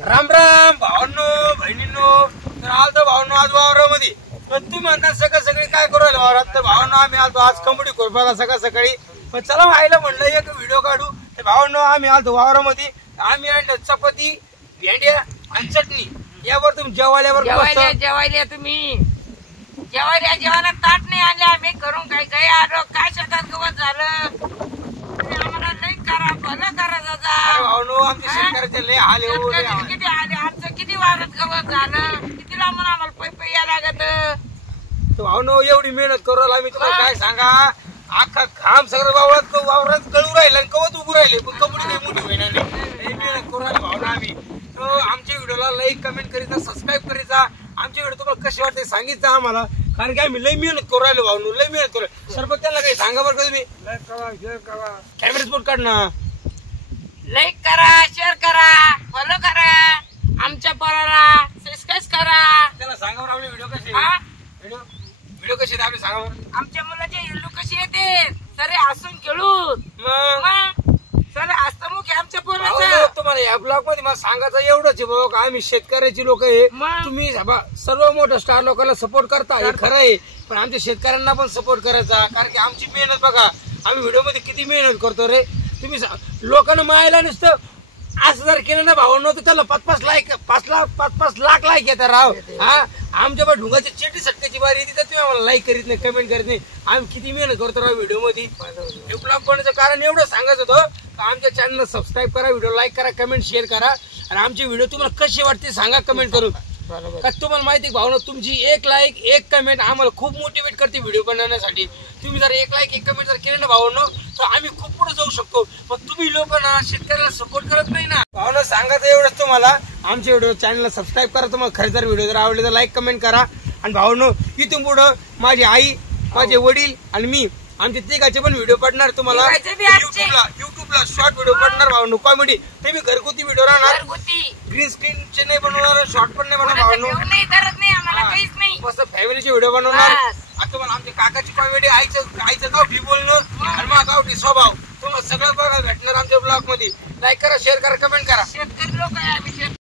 राम राम भावांनो बहिणींनो, तर आलतो भावांनो आज वावरामध्ये. पण तुम्ही म्हणता सगळे काय करू राहिले वावरात. तर भावांनो आम्ही आलतो आज कंबडी कोरपाला सकाळी. पण चला आईला म्हणलं एक व्हिडिओ काढू. तर भावांनो आम्ही आलतो वावरामध्ये. आम्ही आणलं चपाती, भेंड्या आणि चटणी. यावर तुम्ही जेवायल्यावर जेवायला तुम्ही जेवायला ताट नाही आणले. आम्ही करून काय आलो. काय शेतात गवत झालं आम्हाला नाही करा भलं करा दादा. भावांनो आमच्या शेतकऱ्याचे लय हाल किती आले आमचं किती वावरात गवत झालं. किती लांबून आम्हाला पै या लागत. भावांनो एवढी मेहनत करू राहिलो आम्ही. तुम्हाला काय सांगा, अख्खा घाम सगळं वावरात गळू राहिला आणि कवत उभू राहिले. पण कंपनी काही मोठी होईना नाही. मेहनत करू राहिलो भावना आम्ही. आमच्या व्हिडिओला लाईक कमेंट करीचा, सबस्क्राईब करीचा. आमचे व्हिडिओ तुम्हाला कसे वाटते सांगितलं आम्हाला. कारण की आम्ही लई मेहनत करू राहिलो भावनो, लई मेहनत करू. सरपंच त्यांना काही सांगा बरं का तुम्ही. कॅमेरा स्पोर्ट काढ ना. लाईक करा, शेअर करा, फॉलो करा. आमच्या पोराला सबस्क्राईब करा. त्याला सांगा बरं आपले व्हिडिओ कसे व्हिडिओ कसे आपले सांगा बरं. आमच्या मुलाचे हेल्लू कशी येते सरे हसून खेळून. सरे हसतमुख आमच्या पोराचं. तुम्हाला या ब्लॉग मध्ये मला सांगायचं एवढंच आहे बाबा, आम्ही शेतकऱ्याची लोक आहे. तुम्ही सर्व मोठं स्टार लोकांना सपोर्ट करता हे खरं आहे. पण आमच्या शेतकऱ्यांना पण सपोर्ट करायचा. कारण की आमची मेहनत बघा, आम्ही व्हिडिओ मध्ये किती मेहनत करतो रे. तुम्ही लोकांना मायला नुसतं असं जर केलं ना भावांनो तर त्याला 5-5 लाख लाईक येतात राव. हा आमच्या पण ढुंगाची चेटी सटक्याची बारी येते तर तुम्ही आम्हाला लाईक करीत नाही, कमेंट करीत नाही. आम्ही किती मेहनत करतो राव व्हिडिओ मध्ये. हे ब्लॉग बनण्याचं कारण एवढं सांगायचं होतं. आमच्या चॅनलला सबस्क्राईब करा, व्हिडिओ लाईक करा, कमेंट शेअर करा. आणि आमचे व्हिडिओ तुम्हाला कसे वाटते सांगा कमेंट करून. का तुम्हाला माहिती भावना, तुमची एक लाईक एक कमेंट आम्हाला खूप मोटिवेट करते व्हिडिओ बनवण्यासाठी. तुम्ही जर एक लाईक एक कमेंट जर केलं ना भावनो तर आम्ही खूप पुढे जाऊ शकतो. पण तुम्ही लोक ना शेतकऱ्याला सपोर्ट करत नाही ना भावना. सांगायचं एवढंच तुम्हाला. आमचे व्हिडिओ चॅनलला सबस्क्राईब करा. तुम्हाला खरं जर व्हिडिओ जर आवडले तर लाईक कमेंट करा. आणि भावनो इथून पुढं माझी आई, माझे वडील आणि मी आमचे तिघाचे पण व्हिडिओ पडणार तुम्हाला युट्यूबला शॉर्ट व्हिडिओ पडणार भावनो. कॉमेडी ते मी घरगुती व्हिडिओ राहणार. ग्रीन स्क्रीनचे नाही बनवणार, शॉर्ट पण नाही बनवणार भावनो. मस्त फॅमिलीचे व्हिडिओ बनवणार. आता तुम्हाला आमच्या काकाची कॉमेडी, आईचं गावठी बोलणं आणि माझा गावठी स्वभाव तुम्हाला सगळं बघायला भेटणार आमच्या ब्लॉग मध्ये. लाईक करा, शेअर करा, कमेंट करा. शेतकरी लोक आहे आम्ही.